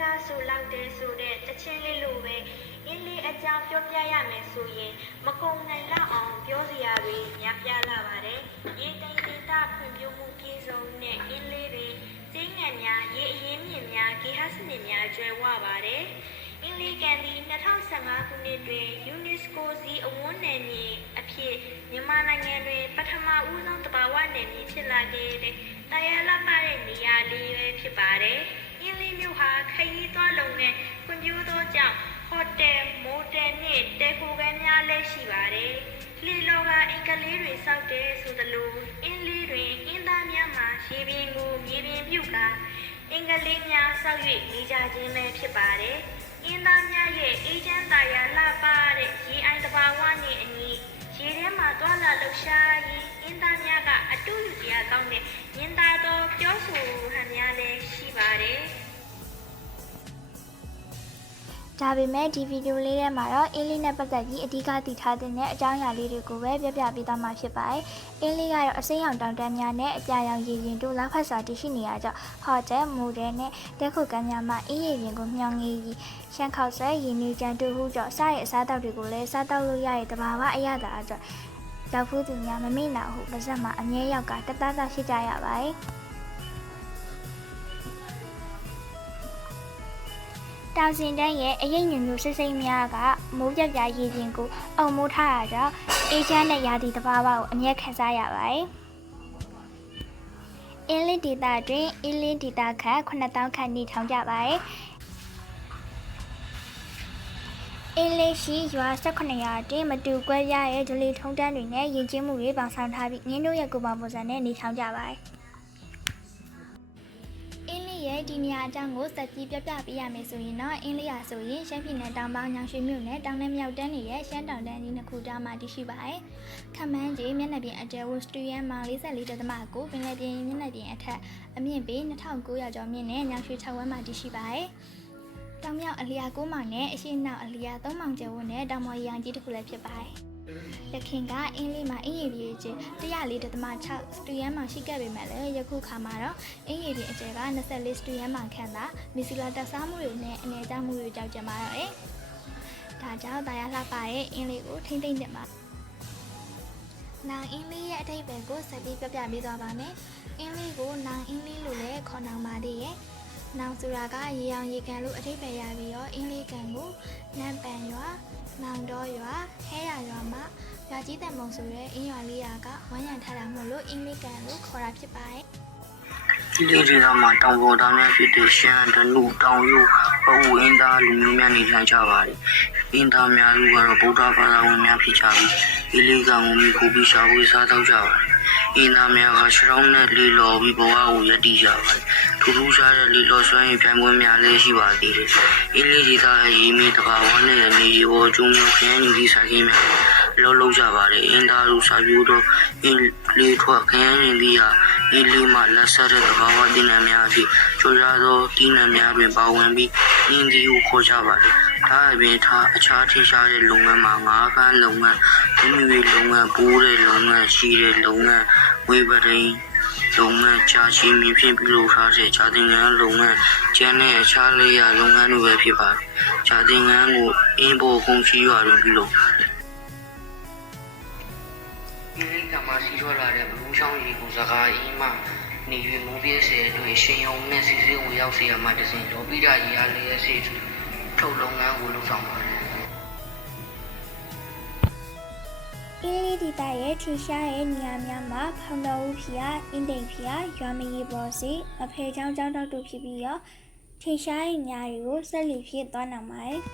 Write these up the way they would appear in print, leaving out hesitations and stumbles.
ကားဆိုလောက်တဲ့ဆိုတဲ့တချင်းလေးလိုပဲအင်းလေးအကြောင်းပြောပြရမယ်ဆိုရင်မကုန်နိုင်လောက်အောင်ပြောစရာတွေများပြားလာပါတယ်ရေတိမ်ဒေသဖွံ့ဖြိုးမှုပြည်စုံနဲ့အင်းလေးတွေကျင်းငံများရေအရင်းမြစ်များဂေဟစနစ်များကျွဲဝပါတယ်အင်းလေးကန်ဒီ2015ခုနှစ်တွင် UNESCO စီအဝန်းနယ်မြေအဖြစ်မြန်မာနိုင်ငံတွင်ပထမဦးဆုံးတဘာဝနယ်မြေဖြစ်လာခဲ့တဲ့တရားလာပါတဲ့နေရာလေးပဲဖြစ်ပါတယ်။အင်းလေးမြို့ဟာခရီးသွားလုံနဲ့ဖွံ့ဖြိုးသောကြောင့်ဟိုတယ်၊မိုတယ်နဲ့တဲခိုခန်းများလည်းရှိပါတယ်။လေလောကအင်္ဂလိပ်တွေစောက်တဲ့ဆိုသလိုအင်းလေးတွင်အင်းသားများမှာရေပြင်ကိုမြေပြင်ပြုကအင်္ဂလိပ်များစောက်၍နေကြခြင်းပဲဖြစ်ပါတယ်။အင်းသားများရဲ့အေးချမ်းသာယာလှပတဲ့ရေအိုင်တဘာဝနဲ့အညီရေထဲမှာတွာလာလှရှားရင်အင်းသားများကအတူယူစရာကောင်းတဲ့မြင်သာသောပြောဆိုဟန်များလည်းရှိပါတယ်။ဒါပေမဲ့ဒီဗီဒီယိုလေးထဲမှာတော့အင်းလေးနဲ့ပတ်သက်ပြီးအဓိကသိထားတဲ့အကြောင်းအရာလေးတွေကိုပဲပြပြပေးသွားမှာဖြစ်ပါတယ်။အင်းလေးကတော့အစိမ်းရောင်တောင်တန်းများနဲ့အပြာရောင်ရေရင်တို့လောက်ဖက်စွာတည်ရှိနေရကြောင်းဟော်တယ်မိုတယ်နဲ့တဲခုကမ်းများမှာအင်းရေပြင်ကိုမျောငေးပြီးရှမ်းခေါက်ဆွဲရင်းနှီးကြံတူဟုကြောင့်စားရဲ့အစားအသောက်တွေကိုလည်းစားတောက်လို့ရတဲ့တဘာဝအရသာအကြောင်းရောက်ဖို့သူများမမေ့နာဟုပါဇက်မှာအမြဲရောက်ကတသားသားရှိကြရပါတယ်။တောင်စင်တန်းရဲ့အရေးညွှန်မှုစစ်စိမ်များကမိုးပြပြရေပြင်ကိုအုံမိုးထားတာကြောင့်အေးချမ်းတဲ့ရာသီတဘာဝကိုအမြဲခံစားရပါတယ်။အင်းလေးဒေသတွင်အင်းလေးဒေသခန့်9000ခန့်နေထိုင်ကြပါတယ်။အင်းလေးရှိရွာ18ရွာတွင်မတူကွဲပြားတဲ့ဒလီထုံးတန်းတွေနဲ့ယဉ်ကျေးမှုတွေပေါင်းဆောင်ထားပြီးငင်းတို့ရဲ့ကိုယ်ပိုင်ပုံစံနဲ့နေထိုင်ကြပါတယ်။ရဲ့ဒီနေရာအကြောင်းကိုစက်ကြီးပြပြပေးရမယ်ဆိုရင်တော့အင်းလေးရဆိုရင်ရှမ်းပြည်နယ်တောင်ပိုင်းညောင်ရွှေမြို့နယ်တောင်နဲ့မြောက်တန်းရဲ့ရှမ်းတောင်တန်းကြီးနှစ်ခုကြားမှာတည်ရှိပါတယ်။ခမန်းကြီးမျက်နှာပြင်အကျယ်ဝစတူယန်မှာ44.9ပင်လယ်ပြင်မျက်နှာပြင်အထက်အမြင့်ပေ2900ကျော်မြင့်နဲ့ညောင်ရွှေ6ဝန်းမှာတည်ရှိပါတယ်။တောင်မြောက်အလျာ9မိုင်နဲ့အရှေ့နောက်အလျာ3မိုင်ကျော်ဝန်းနဲ့တောင်မော်ရံကြီးတစ်ခုလည်းဖြစ်ပါတယ်။ရခင်ကအင်းလေးမှာအင်းရည်ပြေကျ104.6စတူယန်မှာရှိခဲ့ပေမဲ့လည်းယခုခါမှာတော့အင်းရည်ပြေအကျယ်က24စတူယန်မှာခန့်တာမီစီလာတက်စားမှုတွေနဲ့အနေအကျမှုတွေကြောက်ကြမှာတော့တယ်။ဒါကြောင့်တရားလှပတဲ့အင်းလေးကိုထိမ့်သိမ့်တင်ပါ။နောင်အင်းလေးရဲ့အထိပ္ပယ်ကိုဆက်ပြီးပြပြပေးသွားပါမယ်။အင်းလေးကိုနောင်အင်းလေးလို့လည်းခေါ်နောင်ပါသေးရဲ့။နောင်ဆိုတာကရေအောင်ရေကန်လို့အထိပ္ပယ်ရပြီးတော့အင်းလေးကန်ကိုနန်းပန်ရွာနောင်တော်ရွာဟဲရရွာမှာရွာကြီးတန်မုံဆိုတဲ့အင်းရွာလေးရာကဝမ်းရံထားတာမို့လို့အင်းလေးကန်လို့ခေါ်တာဖြစ်ပါတယ်။ဒီလေးတွေကမှတောင်ပေါ်သားများဖြစ်တဲ့ရှမ်းတနုတောင်ရုပ်ဘဝအင်းသားလူမျိုးများနေထိုင်ကြပါတယ်။အင်းသားများစုကတော့ဗုဒ္ဓဘာသာဝင်များဖြစ်ကြပြီးဒီလေးကောင်ကိုမိခိုးပြီးရှာဖွေစားသောက်ကြပါတယ်။အင်းသားများကရှောင်းနဲ့လေးလော်ပြီးဘဝကိုရည်တည်ကြပါတယ်။ထူးထူးခြားတဲ့လေးလော်စွမ်းရည်ပြိုင်ပွဲများလည်းရှိပါသေးတယ်။အင်းလေးဒေသရဲ့ရေမြေတဘာဝနဲ့နေရောကျုံမျိုးခင်းနေသည့်စာခင်းများလုံးကြပါတယ်။အင်းသားလူစာပြိုးတော့အင်းလေးထွက်ခင်းနေသည့်ဟာအင်းလေးမှာလက်ဆက်တဲ့တဘာဝတင်နံများအဖြစ်ကျော်ရသောတင်နံများတွင်ပါဝင်ပြီးအင်းဒီကိုခေါ်ကြပါတယ်။ဒါအပြင်အခြားထင်ရှားတဲ့လုပ်ငန်းမှာငါးကန်းလုပ်ငန်း၊မြွေလုပ်ငန်း၊ပိုးတဲ့လုပ်ငန်း၊ရှိတဲ့လုပ်ငန်း၊ဝေပရိန်လုပ်ငန်း၊ကြာရှည်မြင့်ဖြင့်ပြုလုပ်ထားတဲ့ဂျာတင်ငန်းလုပ်ငန်း၊ကျန်းတဲ့အခြားလေးရာလုပ်ငန်းတွေပဲဖြစ်ပါတယ်။ဂျာတင်ငန်းကိုအင်းပေါ်ခုံရှိရွာတွင်ပြုလုပ်ပါတယ်။ဒီလေးကမှစီထွက်လာတဲ့ဘလူးချောင်းရေကိုစကားအင်းမှနေ၍မိုးပြည့်စေအတွက်ရှင်ယုံနဲ့စီစီဝင်ရောက်စေရမှတစဉ်လောပိတာရေအားလေးရဲ့စိတ်ထုတ်လုပ်ငန်းကိုလုပ်ဆောင်ပါတယ်။အင်းလေးဒေသရဲ့ထင်ရှားတဲ့နေရာများမှာဖောင်တော်ဦးဖျားအင်းတိန်ဖျားရွာမရီပေါ်စီအဖေချောင်းကျောင်းတောက်တို့ဖြစ်ပြီးတော့ထင်ရှားတဲ့နေရာတွေကိုဆက်လက်ဖြစ်သွားနိုင်ပါတယ်။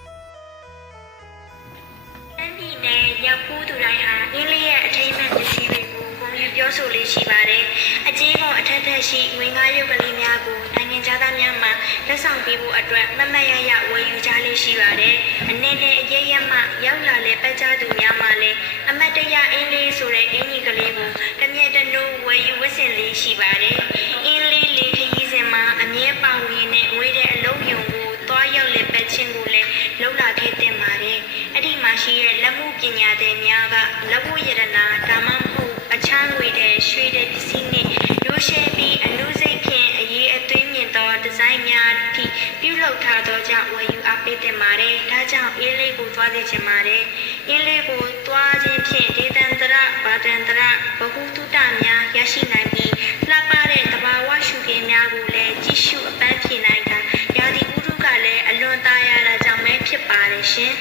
အင်းဒီနဲ့ရောက်ဖို့သူတိုင်းဟာအင်းလေးရဲ့အထိမ်းအမှတ်ပစ္စည်းတွေကိုပြောဆိုလေးရှိပါတယ်။အကျဉ်းကောင်အထက်ထက်ရှိငွေငါးရုပ်ကလေးများကိုနိုင်ငံသားများမှလက်ဆောင်ပေးဖို့အတွက်မမတ်ရရဝယ်ယူကြလေးရှိပါတယ်။အနေနဲ့အရေးရမှရောက်လာတဲ့ပတ်ကြားသူများမှလည်းအမတ်တရအင်းလေးဆိုတဲ့အင်းကြီးကလေးကိုတမြဲတမ်းဝယ်ယူဝတ်ဆင်လေးရှိပါတယ်။အင်းလေးလေးခရီးစဉ်မှာအမြဲပါဝင်တဲ့ငွေတဲ့အလုံးယုံကိုသွားရောက်လက်ပတ်ခြင်းကိုလည်းလုံလာခဲ့တင်ပါတယ်။အဲ့ဒီမှာရှိတဲ့လက်မှုပညာသည်များကလက်ဝတ်ရတနာဒါမှမဟုတ်အခြားငွေတဲ့ရွှေတဲ့ပစ္စည်းနဲ့ရိုးရှဲပြီးအနုစိတ်ဖြင့်အရေးအသွေးမြင့်သောဒီဇိုင်းများထိပြုလုပ်ထား အင်းလေးကိုသွားစေချင်ပါတယ်အင်းလေးကိုသွားခြင်းဖြင့်ဒေသန္တရဗာဒန္တရဘဟုတုတများရရှိနိုင်ပြီးလှပတဲ့တဘာဝရှုခင်းများကိုလည်းကြည့်ရှုအပန်းဖြေနိုင်တာရာသီဥတုကလည်းအလွန်သားရတာကြောင့်ပဲဖြစ်ပါတယ်ရှင်